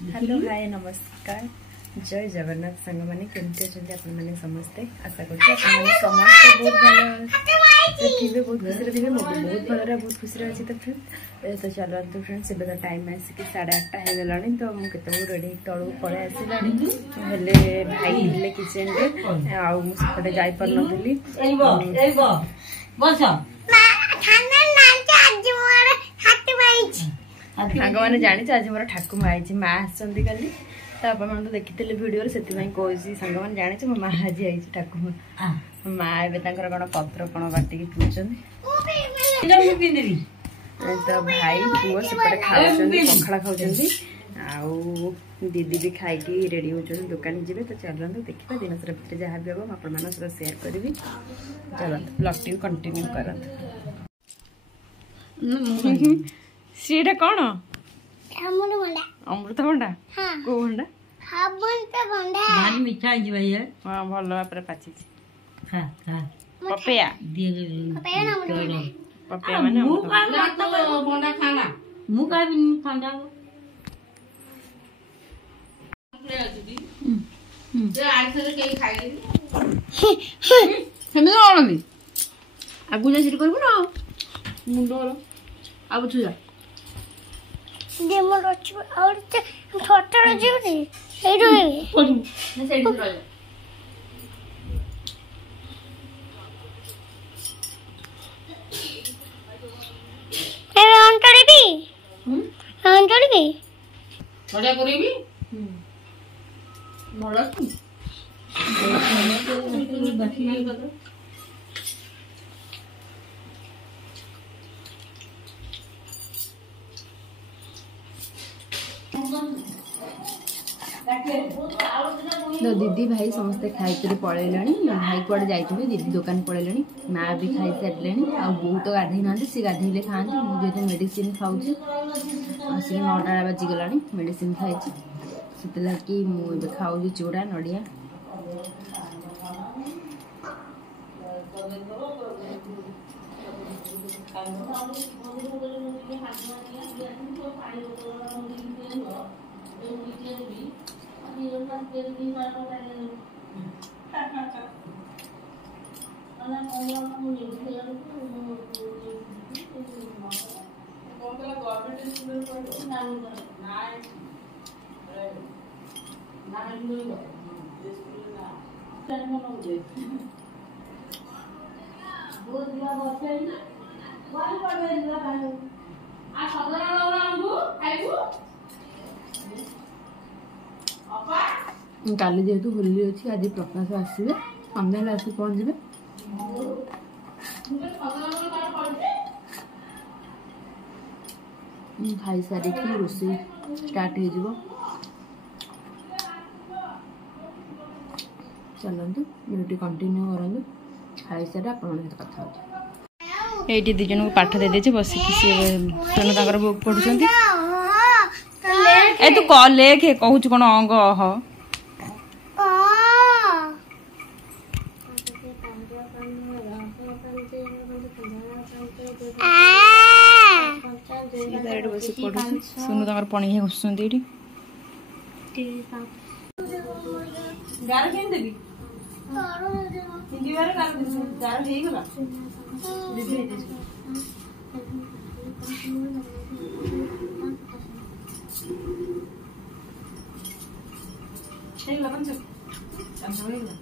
Hello hi नमस्कार जय जगन्नाथ सांग मैंने केमती अच्छा आप समस्ते आशा करते समस्त बहुत भल थे बहुत खुशी थे मुझे बहुत भल बहुत खुशी अच्छी तो फ्रेंड तो चलो तो फ्रेंड्स ଏବେ तो टाइम आसिक 8:30 हो गलानी तो मुझे रेडी तलू पलि आसला भाई थे किचेन रे आउटे जापर नी सांग मैंने जानी आज मोर ठाकुर आई माँ आसती काली तो आप तो देखी भिडियो से कौन सांग मैंने जानी मो माँ आज आई ठाकुर माँ एवं कौन पत्र कौन बाटिकी पिछन तो भाई पुओ सेपटे खाऊँ पखाड़ खाऊँ दीदी भी खाई रेडी हो दुकान जी तो चलते देखा दिन सारा भितर जहाँ भी हम आप सेयार करी चलते ब्लॉग टी कंटिन्यू कर सीटा कौन अमृतभंडा को भंडा भारी मीठा है भाई है हाँ भल भाव पाची पपेया पपेया माने भंडा खाना मु का भी खाना आगु जा करबो ना मुंडो आबु छुजा डेमो रच और छोटा रजी एडो ना सेड रह ए अंटड़ी भी अंटड़ी भी बढ़िया करेबी भलो तो दीदी भाई समस्ते खाई पलैले भाई कड़े जाइए दीदी दुकान पलैले माँ भी खाई सारे आ बहुत तो गाधे ना सी गाधे खाते मुझे मेडिसिन खाऊँ सी 9टा बाजिगला मेडिसिन खाई से मुझे खाऊ चूड़ा नड़िया काली जेहेतु होली अच्छी आज प्रकाश आसवे सन्ध्या आस पहुँचे खाई सारी रोषे स्टार्ट हो चलते वीडियो कंटिन्यू करूँ खाई सारे आप कथा ये दी जन को पाठ दे दे बस सोना बुक पढ़ुं ए तू क लेखे कहूँ कौन अंग अह सुनु तक पणिया घुसुंट गार केन देबी हिंदी बारे गार हे गला दीदी हे दे हे लबन से हम होइला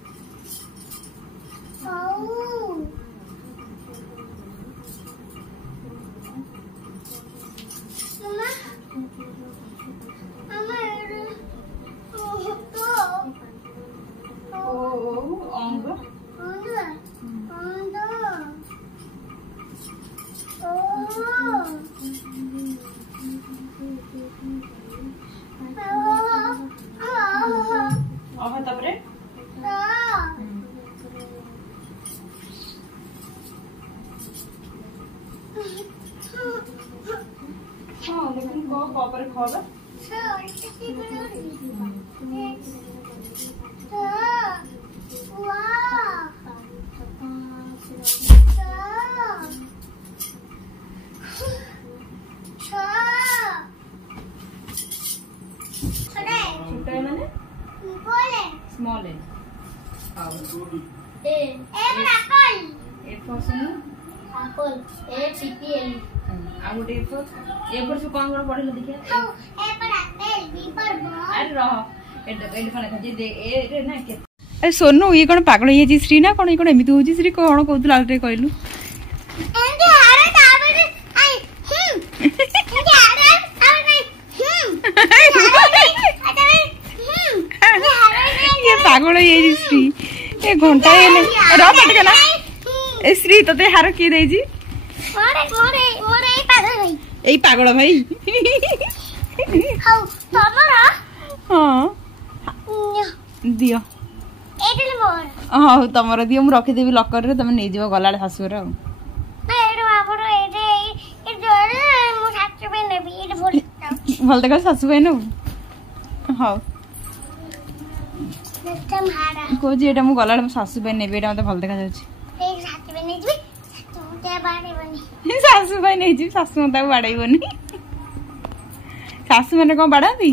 छोटा है माने स्मॉल है ए एप्पल ए फॉर सुनो एप्पल ए पीपीएल आ गुड ए फॉर से कौन कौन पढ़े देखिए एप्पल बी फॉर बॉल अरे रह एड कौन था जे ए रे ना के ए सोनू ये कौन पागल हे जी श्री ना कौन ये कौन एमिति होजी श्री कौन कहतु लागते कहलु एंडी हारे ताबरे आई एंडी हारे ये पागल ये जी श्री ए घंटा ये रह पटके ना ए श्री तते हार की देई जी मोरे मोरे मोरे पागल भाई एई पागल भाई हाउ तमरा हां दियो एडले मोर हां तमरा दियो मु रखि देबी लॉकर रे तमे नै जीव गलाले सासुर आ एडो आपरो एडे ए जोरे मु साचु पे नेबी एडे बोल भल देखा सासु भाई न हां नेक्स्ट हारा को जे एटा मु गलाले मु सासु भाई नेबी एटा मते भल देखा जाउची ए साचु पे नेबी साचु ते बाडे बनी सासु भाई नै जी सासु मते बाड़ाइबोनी सासु माने कोन बाड़ाती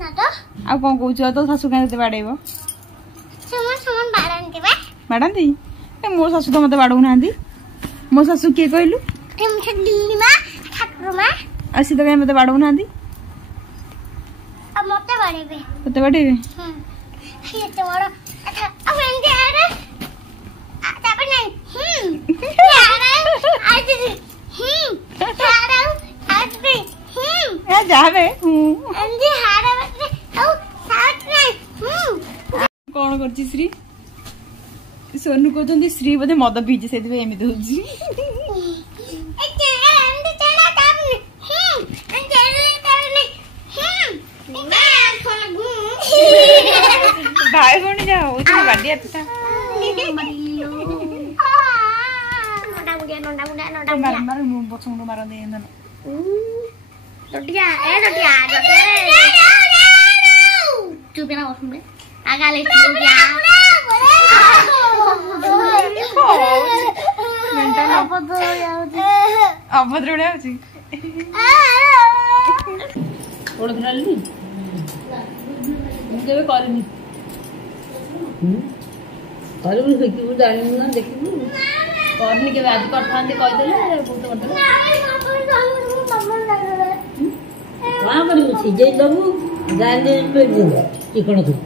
ना तो आ कोन कहू तो सासु काहे ते बाड़ाइबो सुमन बाड़ान बा बाड़ाती ए मो सासु तो मते बाड़ौ नांदी मो सासु के कहलु तुम से दिल्ली मा ठाकुर मा असी तो काहे मते बाड़ौ नांदी अब मते बाड़ेबे तते बाड़ेबे ये तो बड़ा अच्छा अब एंडी हारे तापर नहीं यार आज हारा आज भी ए जाबे एंडी हारा बस ओ साथ नहीं कौन करची श्री सोनू कहते श्री बोधे मद पीछे से एमती होची भाई भौणी जाओ बाडिया बचमुंड मार दे चुप ना बस में आगा ले अभद्र उड़ा होची ओड़ धरली ମୁଁ କେବେ କରିନି କରିବୁ ଦେଖିବୁ ଜାଣିବୁ ନା ଦେଖିବୁ କରିନି କେବେ ଆଜି କରିଥାନ୍ତି କହିଦେଲେ ବହୁତ କରିଦେଲେ କଣ କରିବୁ ସିଝେଇ ଦବୁ ଜାଣି ଚିକଣ ଥିବୁ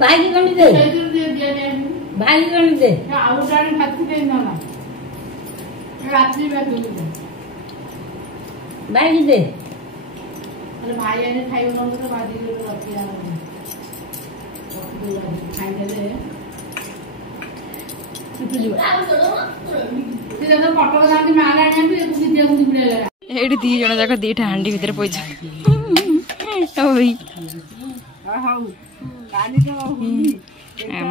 भाई गणी दे भाई गणी दे भाई दे भाई आने खाइब न भाजी खाइदेले एडी दी जण जाक दीटा हांडी भीतर पइछ ओई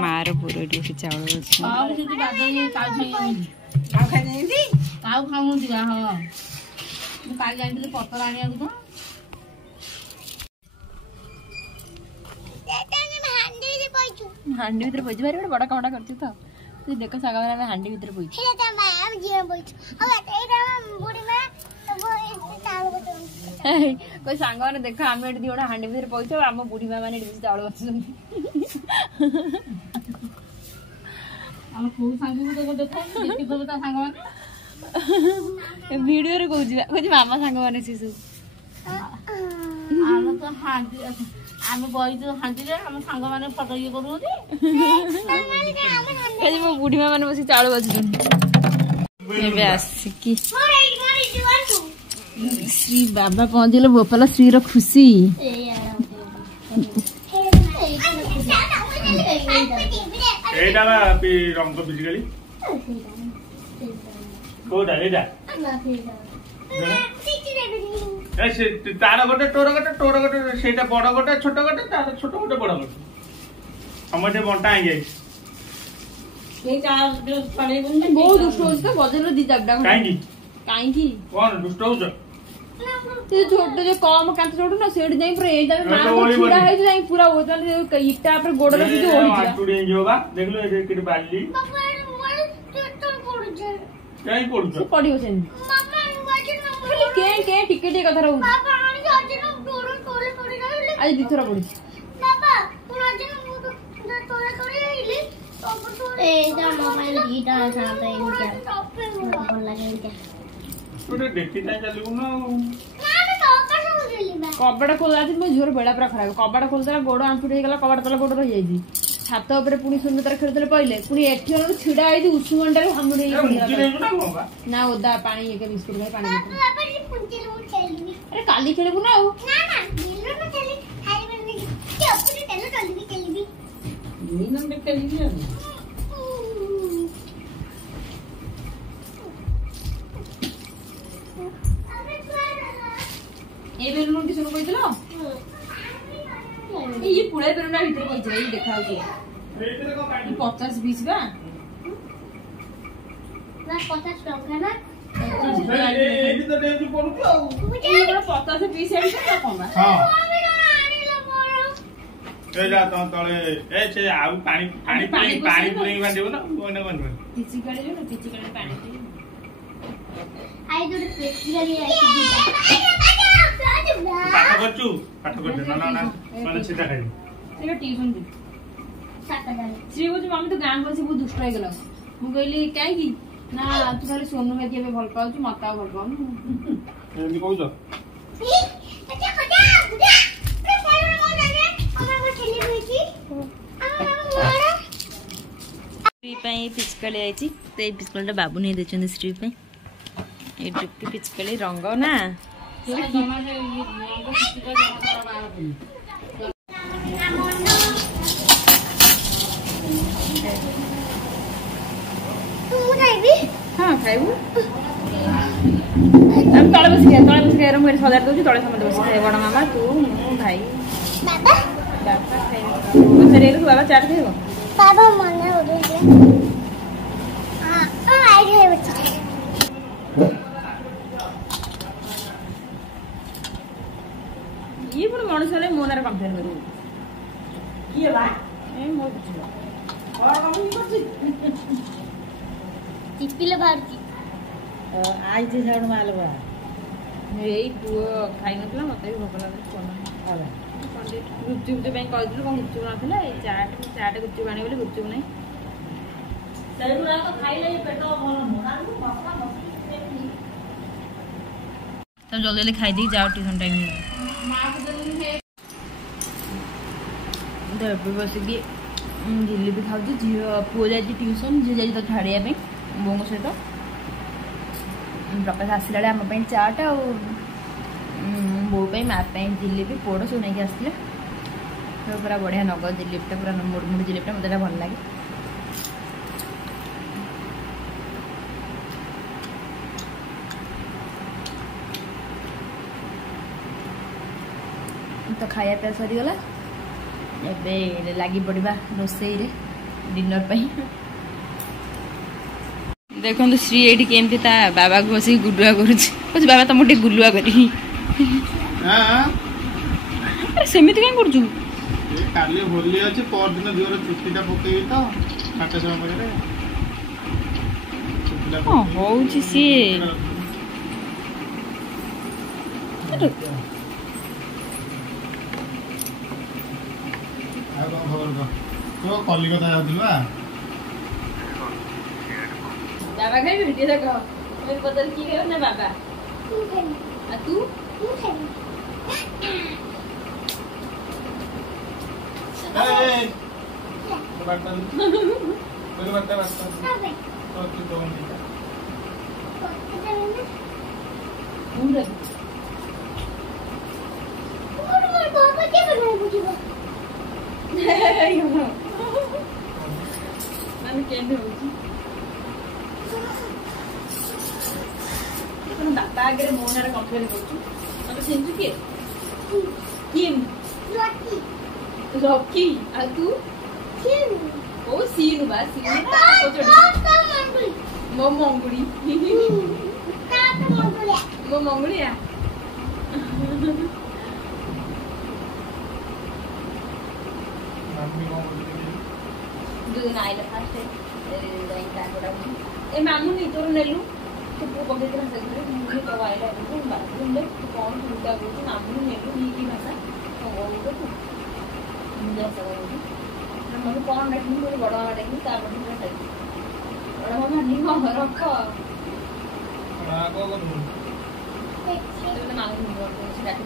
मार पूरा ड्यूटी चावल अछि आ जदी बादई काउ खाइनेंदी काउ खाऊ दिया हां मु काल जाइले पत्तर आनिया तो हांडी भीतर पइछ बारे बड़ा कवडा करती तो तू देखो सागा वाला हांडी भीतर पइछ हे त मैं जीवन पइछ अब एटा बुढ़ी मां तो चावल बचन कोई सांग माने देखो आमे एडी दियोडा हांडी भीतर पइछ हम बुढ़ी मां माने एडी चावल बचन हम को सांग को देखो देखि को ता सांग माने वीडियो रे कहू मामा सांग माने सिसु आलो तो हांडी आमे बई तो हांडी रे हम सांग माने फोटो ये करू दी मो बुढ़ी मां माने बसी चावल बचन एबे आसी श्री बाबा पहुंचले भोपाल श्री रो खुशी एटा बा पी रंग को बिजली कोडा एटा ए से तार गोटे तोर गोटे सेटा बड़ गोटे छोट गोटे तार छोट गोटे बड़ गोटे समझे बंटा आगे बहुत दुष्ट हो बजार दी जाबडा कहीं कहीं कौन दुष्ट हो छोटे जो कम कांच छोड़ ना सेठ जाई पूरा ए जाबे तो मां वही छुड़ा बोली। है जाई पूरा ओजन इटा पर गोड़ रखी जो ओढ़ जा टुडे होगा देख लो ये किट बाली बाबा मोर तो पड़ जाए कहीं पड़ से पड़ी होसेन बाबा मुझे ना खाली के टिके टिके कथा रहू बाबा आनी आज ना तोरे तोरे तोरे गले आज दिथरा पड़ी बाबा तू आज ना तोरे तोरे आइले ए जा मोबाइल गीटा साथ है इनके फोन लगे इनके टुडे देखी जाए चलू ना ना तो कर समझली मैं कबाड़ खोला थी झोर बेड़ा पूरा खराब कबाड़ खोलता गोड़ आंफुट हो गला कबाड़ तले गोड़ रही जाई छात ऊपर पुणी सुंदर खेलते पहिले पुणी एठी जण छिड़ा आई उषुमंडा रे हमड़ी मुझे नहीं ना होगा ना ओदा पानी एक बिस्कुट में पानी दे बाबा जी पुंचे लो खेलनी अरे काली खेलबु ना ना ना दिलो ना चली खाई बनने के अपने चलो चलवी चलवी नीनम में खेली ए बेलुन की सुनो कइतलो ये पुळे बेलुन भीतर कइतलो ये देखाउ के ये 50 20 बा ना 50 टका ना ये तो डेंजर पड़ू आओ ये बड़ा 50 20 है ना कम हां आने ला मोरो ए जा तो तळे ए से आउ पानी पानी पूरी बांधिबो ना कोने कोने किछि काढे जो ना किछि काढे पानी दे आई तो प्रेक्टिकली आई पाठ करछु ना ना माने सीधा खाई सेगा ट्यूशन दे साका जाने श्री बोझ मम्मी तो गान बसी बहुत दुष्ट हो गेला मु कहली काई की ना तू खाली सोनू में के भल पाउ छु मता भल पाउ एंदी कहू अच्छा खजा बुझा रे सारे मोर जाने हमरा खेली होईची हमरा श्री पाई पिचकली आइची ते पिचकलटा बाबू नै देछन श्री पाई ए टुक्की पिचकली रंग ना जमा से ये रंग किछि का जमा करा तू जाईबी हां खाइबू हम तळे बस के रूम में सजाड़ दउची तळे समझ बस खाइ बड़ मामा तू मु भाई बाबा बाबा खाइ बसरे रे बाबा चाट देबो बाबा मने हो गए हां आई गए बच्चे ये पुरो मनुष्यले मोनारे कंप्लेन करू ये बा ए मो बुझिलो और कम करछि टिपिले भारती आई जे झाड़ मालवा एई पुओ खाइ नतला मते भोक लागल कोना आला पंडित गुपचुप जो बैंक कहदिलु कोन गुपचुप नथिला ए चाट गुपचुप आने बोली गुपचुप नै सेगुरा तो खाइले पेट भल मोनारू मसला मसली तो जल्दी जल्दी खाई दी जाओ ट्यूशन टाइम में बस कि झिल्ली भी खाऊ झी पुओ जाए ट्यूशन झी जाए तो छाड़िया बों सहित प्रकाश आसला आम चाट आ बो माँ जिलेबी पोड़ सब नहीं आसते पूरा बढ़िया नगद जिलेबीटा पूरा मुड़मुड़ जिलेबीटा मतलब भल लगे तो खाया पिया सरीगला एबे लगी पड़ा रोसई रे डिनर पे देखो श्री ये केमती ता बाबा को बस गुलुआ करुच बाबा तुम टे गुलुआ करी सेमिति कहीं करूँ काली होली अछि पर दिन जोर चुट्टीटा पकेई तो खाते समय रे हां होउची सी तो कलिकता जाउथिलु बाबा खाई भिडियो देखो मेरे बदल की गयो ना बाबा तू खेल आ तू तू खेल ए बाटा मेरे बाटा अबे तो तू तो पूरा और बाबा के बनाए बुझिबो मैंने केंद्र होची कोन दादा आगे मोनारे कंप्लेन करछु मतलब सेंजु के किम लकी रॉकी आ तू ओ सीनु बा सीनु ना मो मंगुड़ी मो मंगुड़िया दून आइले फास्ट ए मामू नी तोर नेलु तो पके दिन से मुझे तो आइले तो बाथरूम ले कौन सुनता बोल मामू नेलु नी की भाषा तो बोल तो मुझे सब हम कौन देखनी बोले बड़ा देखनी ता बड़ी सही बड़ा मामा नी को रख आगो को तो मांग नी बोल तो से डाके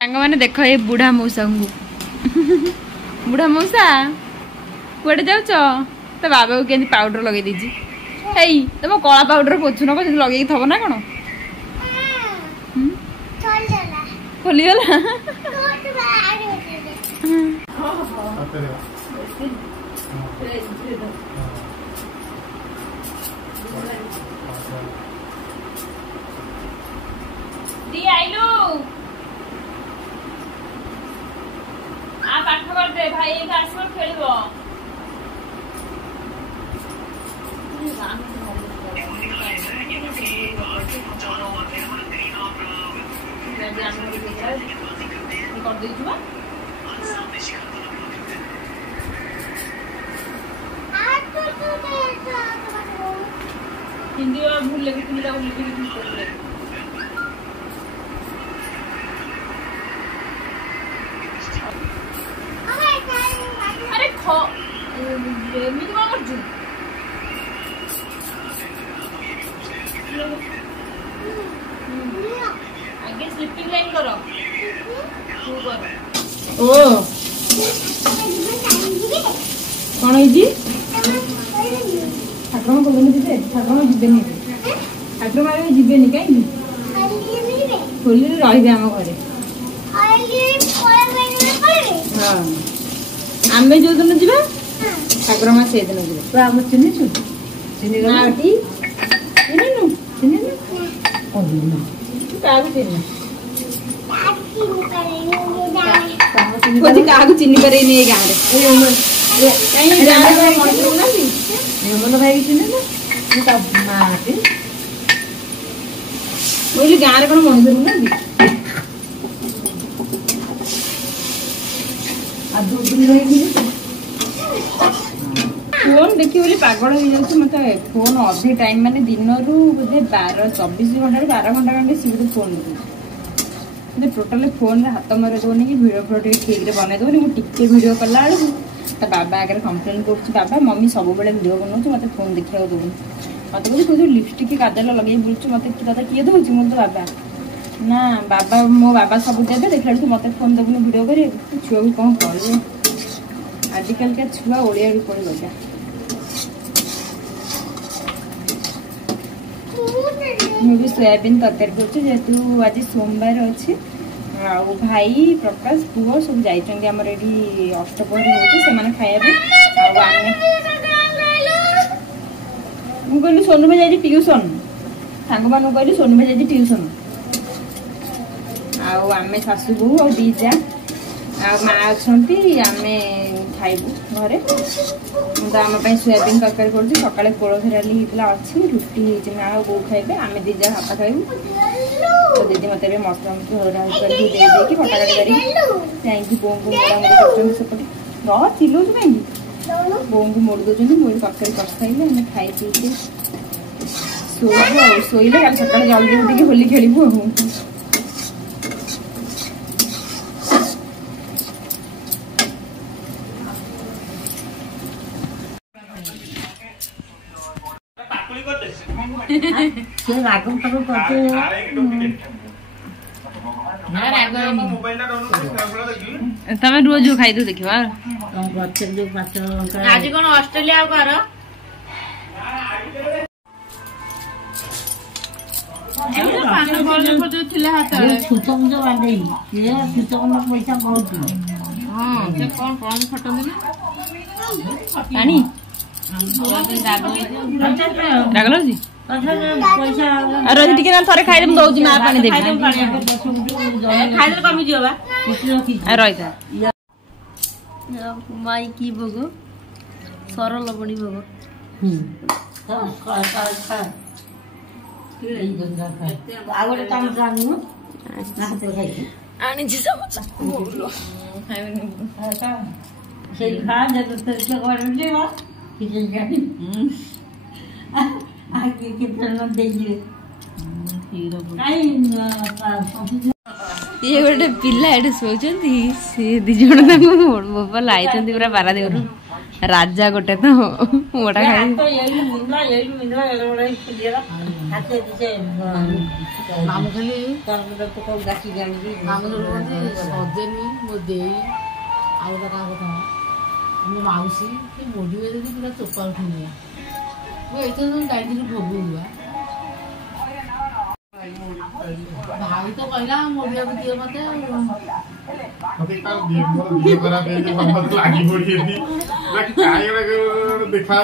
मैंने देख ये बुढ़ा मौसा बुढ़ा मौसा कुआडे जाऊच तो बाबा को केमती पाउडर लगे दीजिए हेई तुम कला पाउडर पोछुन को लगे थब ना कौन खोलीगला दी आइलू आ पाठ कर दे भाई एक आसो खेलबो कर दे जुआ हिंदी और भूल लगे तुम लोग लिखी लिखी कर ले अरे खो मी तो कर जू आगे स्लिपिंग लाइन करो तू कर ओ कौन है जी ठाकुर को बोलने दीजिए ठाकुर जीवेनि ठाकुर मारे जीवेनि कहीं खोली रही आम घरे हाँ आम जो दिन जा ठाकुर माँ से दिन जी तो आम चिन्ह चिन्ह क्या चिन्ह करे गाँव हेमंत भाई चिन्ह बोली गाँव कौन मनिष फोन देखी बोली पागल हो जाऊँ मत फोन अधे टाइम माने दिन रू बोधे 24 घंटा 12 घंटा घंटे सी फोन देखो टोटाल फोन हाथ मारे दौनी कि भिडियो फिडियो ठीक से बनई दौनी मुझे भिडियो कला बेलू तो बाबा आगे कम्प्लेन कर बाबा मम्मी सब भिडियो बनाऊँ मत फोन देखा दौनी मत बोलते लिपस्टिक काजल लगे बुलूँ मत दादा किए दौर मुझे बाबा ना बाबा मो बाबा सब देवे देखा मत फोन देवुनि भिडियो कर छुआ को कौन कर आजिकल का छुआ ओडिया भी पड़ गया मुझे सोयाबीन तरकारी करेतु आज सोमवार अच्छे भाई प्रकाश पुओ सब जामर ये अष्टपहरी होने खाया कहली सोनू भाई जाए ट्यूशन सांग मान कहली सोनू भाई जाए ट्यूशन आम शाशु बो और दीजा माँ अच्छा आम खाइबू घरे तो आम सोयाबीन तरकारी कर सका कोलथ डाली होता अच्छी रुटी माँ बो खाइबे आम दीजा हाथ खाइबू तो दीदी मत मसला मसली हरा करके फटाफट कर बों को मोड़ामुड़ी करपटे रह चिल्लू कहीं बों को मोड़ दौरान मुझे तरकारी कर सारे आम खाई पी शोले सका जल्दी उठिक होली खेलू तमें रोज खाई दो देखिए आज कौन ऑस्ट्रेलिया कर ଟିକେ ଥରେ ଖାଇଦେମୁ ଦଉଛି ମା ପାଣି ଦେବି ଖାଇଦେଲେ କମିଯିବ ବା ରହିଥା ମାଇ କି ଭୋଗ ସରଳ ବଣି ଭୋଗ ଆଣିଛି ଇଏ ଗୋଟେ ପିଲା ଏଠି ଶୋଇଛନ୍ତି ସେ ଦି ଜଣ ତାଙ୍କୁ ବୋପା ଲାଇଛନ୍ତି ପୁରା ପାରାଦୀପରୁ ରାଜା ଗୋଟେ ତ ମୋଟା ଖାଇ ମୋ ମାଉସୀ ସେ ମୋଡ଼ିବେ ଯଦି ପୁରା ଚୋପା ଉଠିନିଆ ମୁଁ ଏଇଥର ଯାଇଥିଲି ଭୋଗ ହୁଆ ଭାଇ ତ କହିଲା ମୋଡ଼ିବାକୁ ଦିଅ ମତେ ଦେଖା